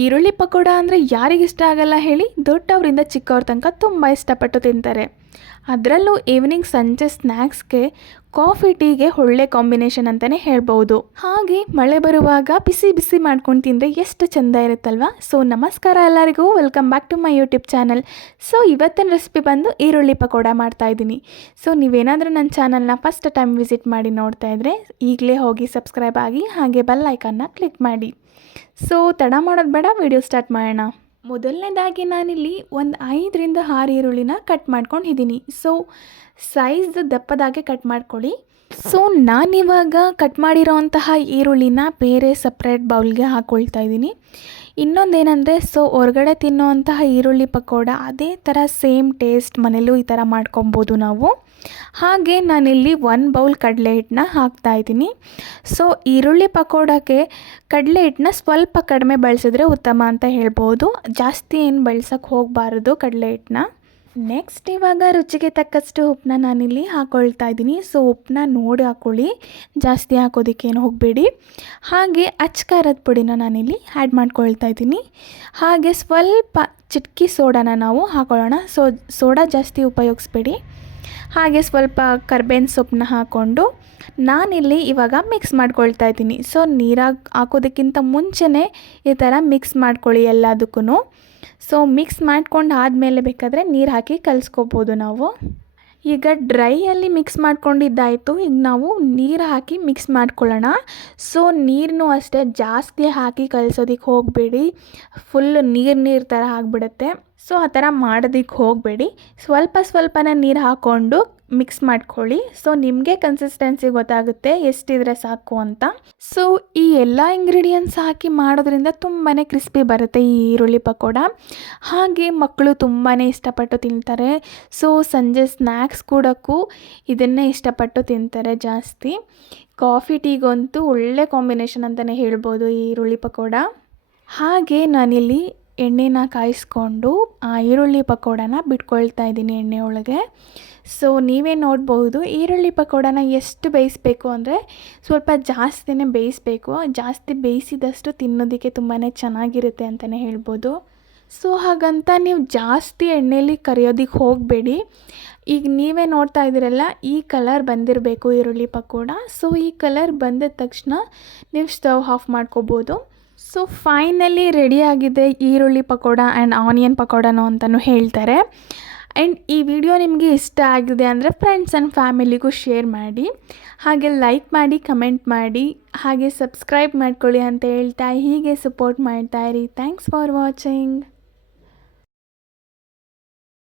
ಈರುಳ್ಳಿ ಪಕೋಡ ಅಂದರೆ ಯಾರಿಗಿಷ್ಟ ಆಗಲ್ಲ ಹೇಳಿ. ದೊಡ್ಡವರಿಂದ ಚಿಕ್ಕವ್ರ ತನಕ ತುಂಬ ಇಷ್ಟಪಟ್ಟು ತಿಂತಾರೆ. ಅದರಲ್ಲೂ ಈವ್ನಿಂಗ್ ಸಂಜೆ ಸ್ನ್ಯಾಕ್ಸ್ಗೆ ಕಾಫಿ ಟೀಗೆ ಒಳ್ಳೆ ಕಾಂಬಿನೇಷನ್ ಅಂತಲೇ ಹೇಳ್ಬೋದು. ಹಾಗೆ ಮಳೆ ಬರುವಾಗ ಬಿಸಿ ಬಿಸಿ ಮಾಡ್ಕೊಂಡು ತಿಂದರೆ ಎಷ್ಟು ಚೆಂದ ಇರುತ್ತಲ್ವ. ಸೊ ನಮಸ್ಕಾರ ಎಲ್ಲರಿಗೂ, welcome back to my YouTube channel. So ಇವತ್ತಿನ ರೆಸಿಪಿ ಬಂದು ಈರುಳ್ಳಿ ಪಕೋಡ ಮಾಡ್ತಾಯಿದ್ದೀನಿ. ಸೊ ನೀವೇನಾದರೂ ನನ್ನ ಚಾನಲ್ನ ಫಸ್ಟ್ ಟೈಮ್ ವಿಸಿಟ್ ಮಾಡಿ ನೋಡ್ತಾ ಇದ್ದರೆ ಈಗಲೇ ಹೋಗಿ ಸಬ್ಸ್ಕ್ರೈಬ್ ಆಗಿ ಹಾಗೆ ಬೆಲ್ ಐಕನ್ನ ಕ್ಲಿಕ್ ಮಾಡಿ. ಸೊ ತಡ ಮಾಡೋದು ಬೇಡ, ವಿಡಿಯೋ ಸ್ಟಾರ್ಟ್ ಮಾಡೋಣ. ಮೊದಲನೇದಾಗಿ ನಾನಿಲ್ಲಿ ಒಂದು 5ರಿಂದ 6 ಈರುಳ್ಳಿನ ಕಟ್ ಮಾಡ್ಕೊಂಡಿದ್ದೀನಿ. ಸೊ ಸೈಜ್ ದಪ್ಪದಾಗೆ ಕಟ್ ಮಾಡ್ಕೊಳ್ಳಿ. ಸೊ ನಾನಿವಾಗ ಕಟ್ ಮಾಡಿರೋಂತಹ ಈರುಳ್ಳಿನ ಬೇರೆ ಸಪ್ರೇಟ್ ಬೌಲ್ಗೆ ಹಾಕ್ಕೊಳ್ತಾ ಇದ್ದೀನಿ. ಇನ್ನೊಂದೇನೆಂದರೆ, ಸೊ ಹೊರಗಡೆ ತಿನ್ನೋವಂತಹ ಈರುಳ್ಳಿ ಪಕೋಡ ಅದೇ ಥರ ಸೇಮ್ ಟೇಸ್ಟ್ ಮನೇಲೂ ಈ ಥರ ಮಾಡ್ಕೊಬೋದು ನಾವು. ಹಾಗೆ ನಾನಿಲ್ಲಿ 1 ಬೌಲ್ ಕಡಲೆ ಹಿಟ್ಟನ್ನ ಹಾಕ್ತಾಯಿದ್ದೀನಿ. ಸೊ ಈರುಳ್ಳಿ ಪಕೋಡಕ್ಕೆ ಕಡಲೆ ಹಿಟ್ಟನ್ನ ಸ್ವಲ್ಪ ಕಡಿಮೆ ಬಳಸಿದ್ರೆ ಉತ್ತಮ ಅಂತ ಹೇಳ್ಬೋದು. ಜಾಸ್ತಿ ಏನು ಬಳಸೋಕ್ಕೆ ಹೋಗಬಾರ್ದು ಕಡಲೆ ಹಿಟ್ಟನ್ನ. ನೆಕ್ಸ್ಟ್ ಇವಾಗ ರುಚಿಗೆ ತಕ್ಕಷ್ಟು ಉಪ್ಪನ್ನ ನಾನಿಲ್ಲಿ ಹಾಕ್ಕೊಳ್ತಾ ಇದ್ದೀನಿ. ಸೊ ಉಪ್ಪನ್ನ ನೋಡಿ ಹಾಕ್ಕೊಳ್ಳಿ, ಜಾಸ್ತಿ ಹಾಕೋದಕ್ಕೇನು ಹೋಗಬೇಡಿ. ಹಾಗೆ ಖಾರದ ಪುಡಿನ ನಾನಿಲ್ಲಿ ಆ್ಯಡ್ ಮಾಡ್ಕೊಳ್ತಾ ಇದ್ದೀನಿ. ಹಾಗೆ ಸ್ವಲ್ಪ ಚಿಟಕಿ ಸೋಡಾನ ನಾವು ಹಾಕೊಳ್ಳೋಣ. ಸೊ ಸೋಡಾ ಜಾಸ್ತಿ ಉಪಯೋಗಿಸ್ಬೇಡಿ. ಹಾಗೆ ಸ್ವಲ್ಪ ಕರ್ಬೇವಿನ ಸೊಪ್ಪನ್ನ ಹಾಕ್ಕೊಂಡು ನಾನಿಲ್ಲಿ ಇವಾಗ ಮಿಕ್ಸ್ ಮಾಡ್ಕೊಳ್ತಾ ಇದ್ದೀನಿ. ಸೊ ನೀರಾಗಿ ಹಾಕೋದಕ್ಕಿಂತ ಮುಂಚೆನೇ ಈ ಥರ ಮಿಕ್ಸ್ ಮಾಡ್ಕೊಳ್ಳಿ ಎಲ್ಲದಕ್ಕೂ. ಸೊ ಮಿಕ್ಸ್ ಮಾಡ್ಕೊಂಡು ಆದಮೇಲೆ ಬೇಕಾದರೆ ನೀರು ಹಾಕಿ ಕಲಿಸ್ಕೋಬೋದು ನಾವು. ಈಗ ಡ್ರೈಯಲ್ಲಿ ಮಿಕ್ಸ್ ಮಾಡ್ಕೊಂಡಿದ್ದಾಯಿತು. ಈಗ ನಾವು ನೀರು ಹಾಕಿ ಮಿಕ್ಸ್ ಮಾಡ್ಕೊಳ್ಳೋಣ. ಸೊ ನೀರನ್ನೂ ಅಷ್ಟೇ ಜಾಸ್ತಿ ಹಾಕಿ ಕಲಿಸೋದಕ್ಕೆ ಹೋಗಬೇಡಿ, ಫುಲ್ ನೀರು ಥರ ಆಗಿಬಿಡುತ್ತೆ. ಸೊ ಆ ಥರ ಮಾಡೋದಕ್ಕೆ ಹೋಗಬೇಡಿ. ಸ್ವಲ್ಪನೇ ನೀರು ಹಾಕ್ಕೊಂಡು ಮಿಕ್ಸ್ ಮಾಡ್ಕೊಳ್ಳಿ. ಸೊ ನಿಮಗೆ ಕನ್ಸಿಸ್ಟೆನ್ಸಿ ಗೊತ್ತಾಗುತ್ತೆ ಎಷ್ಟಿದ್ರೆ ಸಾಕು ಅಂತ. ಸೊ ಈ ಎಲ್ಲ ಇಂಗ್ರೀಡಿಯೆಂಟ್ಸ್ ಹಾಕಿ ಮಾಡೋದ್ರಿಂದ ತುಂಬಾ ಕ್ರಿಸ್ಪಿ ಬರುತ್ತೆ ಈ ಈರುಳ್ಳಿ ಪಕೋಡ. ಹಾಗೆ ಮಕ್ಕಳು ತುಂಬಾ ಇಷ್ಟಪಟ್ಟು ತಿಂತಾರೆ. ಸೊ ಸಂಜೆ ಸ್ನ್ಯಾಕ್ಸ್ ಕೂಡಕ್ಕೂ ಇದನ್ನೇ ಇಷ್ಟಪಟ್ಟು ತಿಂತಾರೆ ಜಾಸ್ತಿ. ಕಾಫಿ ಟೀಗಂತೂ ಒಳ್ಳೆ ಕಾಂಬಿನೇಷನ್ ಅಂತಲೇ ಹೇಳ್ಬೋದು ಈ ಈರುಳ್ಳಿ ಪಕೋಡ. ಹಾಗೆ ನಾನಿಲ್ಲಿ ಎಣ್ಣೆನ ಕಾಯಿಸ್ಕೊಂಡು ಆ ಈರುಳ್ಳಿ ಪಕೋಡನ ಬಿಟ್ಕೊಳ್ತಾ ಇದ್ದೀನಿ ಎಣ್ಣೆ ಒಳಗೆ. ಸೊ ನೀವೇ ನೋಡ್ಬೋದು ಈರುಳ್ಳಿ ಪಕೋಡನ ಎಷ್ಟು ಬೇಯಿಸಬೇಕು ಅಂದರೆ ಸ್ವಲ್ಪ ಜಾಸ್ತಿನೇ ಬೇಯಿಸಬೇಕು. ಜಾಸ್ತಿ ಬೇಯಿಸಿದಷ್ಟು ತಿನ್ನೋದಕ್ಕೆ ತುಂಬಾ ಚೆನ್ನಾಗಿರುತ್ತೆ ಅಂತಲೇ ಹೇಳ್ಬೋದು. ಸೊ ಹಾಗಂತ ನೀವು ಜಾಸ್ತಿ ಎಣ್ಣೆಯಲ್ಲಿ ಕರಿಯೋದಕ್ಕೆ ಹೋಗಬೇಡಿ. ಈಗ ನೀವೇ ನೋಡ್ತಾ ಇದ್ದೀರಲ್ಲ, ಈ ಕಲರ್ ಬಂದಿರಬೇಕು ಈರುಳ್ಳಿ ಪಕೋಡ. ಸೊ ಈ ಕಲರ್ ಬಂದಿದ ತಕ್ಷಣ ನೀವು ಸ್ಟವ್ ಆಫ್ ಮಾಡ್ಕೋಬೋದು. ಸೊ ಫೈನಲಿ ರೆಡಿಯಾಗಿದೆ ಈರುಳ್ಳಿ ಪಕೋಡ ಆ್ಯಂಡ್ ಆನಿಯನ್ ಪಕೋಡನೋ ಅಂತಲೂ ಹೇಳ್ತಾರೆ. ಆ್ಯಂಡ್ ಈ ವಿಡಿಯೋ ನಿಮಗೆ ಇಷ್ಟ ಆಗಿದೆ ಅಂದರೆ ಫ್ರೆಂಡ್ಸ್ ಆ್ಯಂಡ್ ಫ್ಯಾಮಿಲಿಗೂ ಶೇರ್ ಮಾಡಿ, ಹಾಗೆ ಲೈಕ್ ಮಾಡಿ, ಕಮೆಂಟ್ ಮಾಡಿ, ಹಾಗೆ ಸಬ್ಸ್ಕ್ರೈಬ್ ಮಾಡ್ಕೊಳ್ಳಿ ಅಂತ ಹೇಳ್ತಾ ಹೀಗೆ ಸಪೋರ್ಟ್ ಮಾಡ್ತಾಯಿರಿ. Thanks for watching.